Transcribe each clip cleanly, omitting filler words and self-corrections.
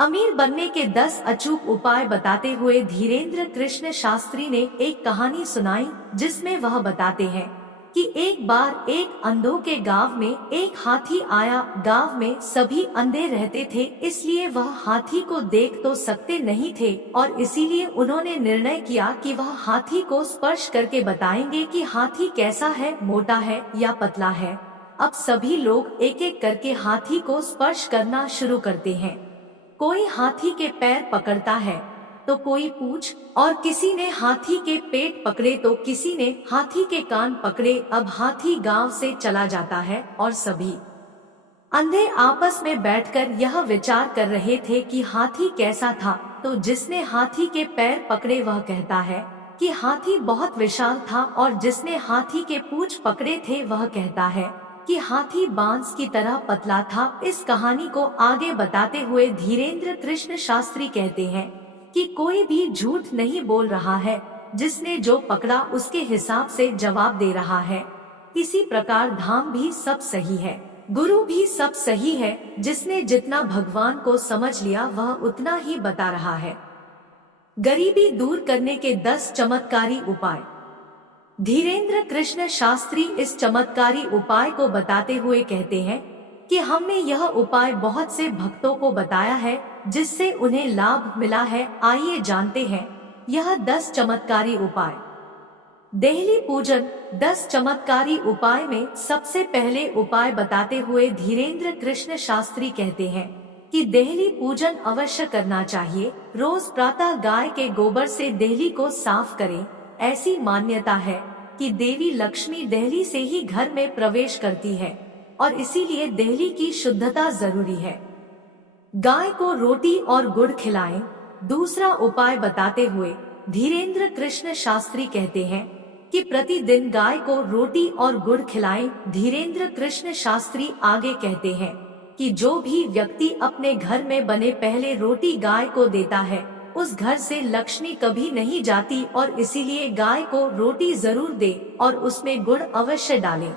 अमीर बनने के 10 अचूक उपाय बताते हुए धीरेन्द्र कृष्ण शास्त्री ने एक कहानी सुनाई, जिसमें वह बताते हैं कि एक बार एक अंधों के गांव में एक हाथी आया। गांव में सभी अंधे रहते थे, इसलिए वह हाथी को देख तो सकते नहीं थे और इसीलिए उन्होंने निर्णय किया कि वह हाथी को स्पर्श करके बताएंगे कि हाथी कैसा है, मोटा है या पतला है। अब सभी लोग एक एक करके हाथी को स्पर्श करना शुरू करते हैं। कोई हाथी के पैर पकड़ता है तो कोई पूंछ, और किसी ने हाथी के पेट पकड़े तो किसी ने हाथी के कान पकड़े। अब हाथी गांव से चला जाता है और सभी अंधे आपस में बैठकर यह विचार कर रहे थे कि हाथी कैसा था। तो जिसने हाथी के पैर पकड़े वह कहता है कि हाथी बहुत विशाल था, और जिसने हाथी के पूंछ पकड़े थे वह कहता है कि हाथी बांस की तरह पतला था। इस कहानी को आगे बताते हुए धीरेन्द्र कृष्ण शास्त्री कहते हैं कि कोई भी झूठ नहीं बोल रहा है, जिसने जो पकड़ा उसके हिसाब से जवाब दे रहा है। इसी प्रकार धाम भी सब सही है, गुरु भी सब सही है। जिसने जितना भगवान को समझ लिया वह उतना ही बता रहा है। गरीबी दूर करने के 10 चमत्कारी उपाय। धीरेन्द्र कृष्ण शास्त्री इस चमत्कारी उपाय को बताते हुए कहते हैं कि हमने यह उपाय बहुत से भक्तों को बताया है, जिससे उन्हें लाभ मिला है। आइए जानते हैं यह 10 चमत्कारी उपाय। देहली पूजन। 10 चमत्कारी उपाय में सबसे पहले उपाय बताते हुए धीरेन्द्र कृष्ण शास्त्री कहते हैं कि देहली पूजन अवश्य करना चाहिए। रोज प्रातः गाय के गोबर से देहली को साफ करें। ऐसी मान्यता है कि देवी लक्ष्मी देहली से ही घर में प्रवेश करती है और इसीलिए देहली की शुद्धता जरूरी है। गाय को रोटी और गुड़ खिलाएं। दूसरा उपाय बताते हुए धीरेन्द्र कृष्ण शास्त्री कहते हैं कि प्रतिदिन गाय को रोटी और गुड़ खिलाएं। धीरेन्द्र कृष्ण शास्त्री आगे कहते हैं कि जो भी व्यक्ति अपने घर में बने पहले रोटी गाय को देता है, उस घर से लक्ष्मी कभी नहीं जाती, और इसीलिए गाय को रोटी जरूर दे और उसमें गुड़ अवश्य डालें।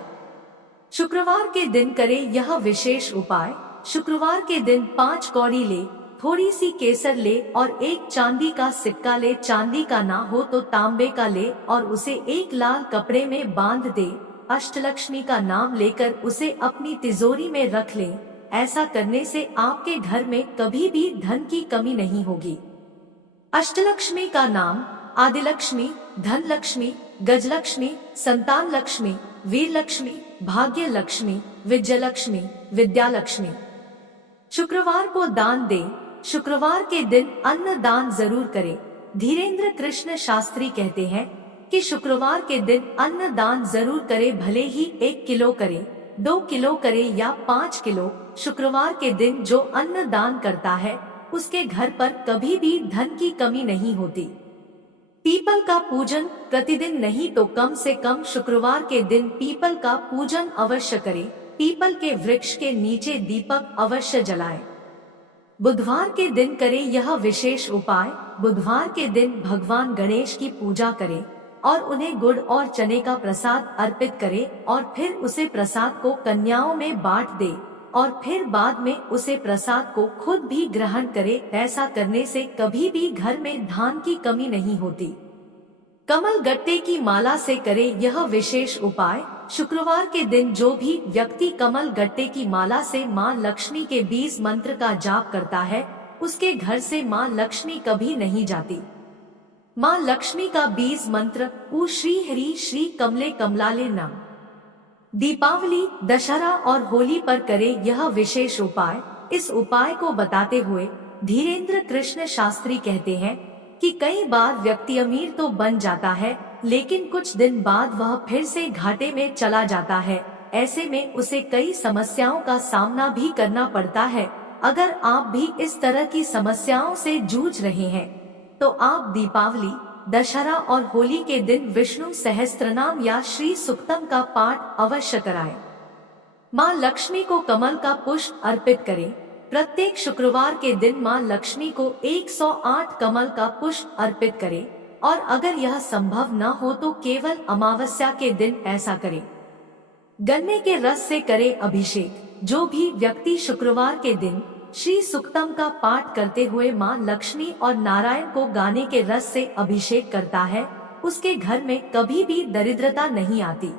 शुक्रवार के दिन करें यह विशेष उपाय। शुक्रवार के दिन 5 कौड़ी ले, थोड़ी सी केसर ले और एक चांदी का सिक्का ले। चांदी का ना हो तो तांबे का ले और उसे एक लाल कपड़े में बांध दे। अष्टलक्ष्मी का नाम लेकर उसे अपनी तिजोरी में रख लें। ऐसा करने से आपके घर में कभी भी धन की कमी नहीं होगी। अष्टलक्ष्मी का नाम आदिलक्ष्मी, धन लक्ष्मी, गजलक्ष्मी, संतान लक्ष्मी, वीर लक्ष्मी, भाग्य लक्ष्मी, विजयलक्ष्मी, विद्यालक्ष्मी। शुक्रवार को दान दें। शुक्रवार के दिन अन्न दान जरूर करें। धीरेन्द्र कृष्ण शास्त्री कहते हैं कि शुक्रवार के दिन अन्न दान जरूर करें, भले ही 1 किलो करे, 2 किलो करे या 5 किलो। शुक्रवार के दिन जो अन्न दान करता है उसके घर पर कभी भी धन की कमी नहीं होती। पीपल का पूजन प्रतिदिन नहीं तो कम से कम शुक्रवार के दिन पीपल का पूजन अवश्य करें। पीपल के वृक्ष के नीचे दीपक अवश्य जलाएं। बुधवार के दिन करें यह विशेष उपाय। बुधवार के दिन भगवान गणेश की पूजा करें और उन्हें गुड़ और चने का प्रसाद अर्पित करें और फिर उसे प्रसाद को कन्याओं में बांट दे और फिर बाद में उसे प्रसाद को खुद भी ग्रहण करे। ऐसा करने से कभी भी घर में धान की कमी नहीं होती। कमल गट्टे की माला से करे यह विशेष उपाय। शुक्रवार के दिन जो भी व्यक्ति कमल गट्टे की माला से माँ लक्ष्मी के बीज मंत्र का जाप करता है, उसके घर से माँ लक्ष्मी कभी नहीं जाती। माँ लक्ष्मी का बीज मंत्र ऊ श्री हरि श्री कमले कमलाले नम। दीपावली, दशहरा और होली पर करें यह विशेष उपाय। इस उपाय को बताते हुए धीरेन्द्र कृष्ण शास्त्री कहते हैं कि कई बार व्यक्ति अमीर तो बन जाता है, लेकिन कुछ दिन बाद वह फिर से घाटे में चला जाता है। ऐसे में उसे कई समस्याओं का सामना भी करना पड़ता है। अगर आप भी इस तरह की समस्याओं से जूझ रहे हैं तो आप दीपावली, दशहरा और होली के दिन विष्णु सहस्त्रनाम या श्री सुक्तम का पाठ अवश्य कराएं। माँ लक्ष्मी को कमल का पुष्प अर्पित करें। प्रत्येक शुक्रवार के दिन माँ लक्ष्मी को 108 कमल का पुष्प अर्पित करें और अगर यह संभव न हो तो केवल अमावस्या के दिन ऐसा करें। गन्ने के रस से करें अभिषेक। जो भी व्यक्ति शुक्रवार के दिन श्री सुक्तम का पाठ करते हुए माँ लक्ष्मी और नारायण को गाने के रस से अभिषेक करता है, उसके घर में कभी भी दरिद्रता नहीं आती।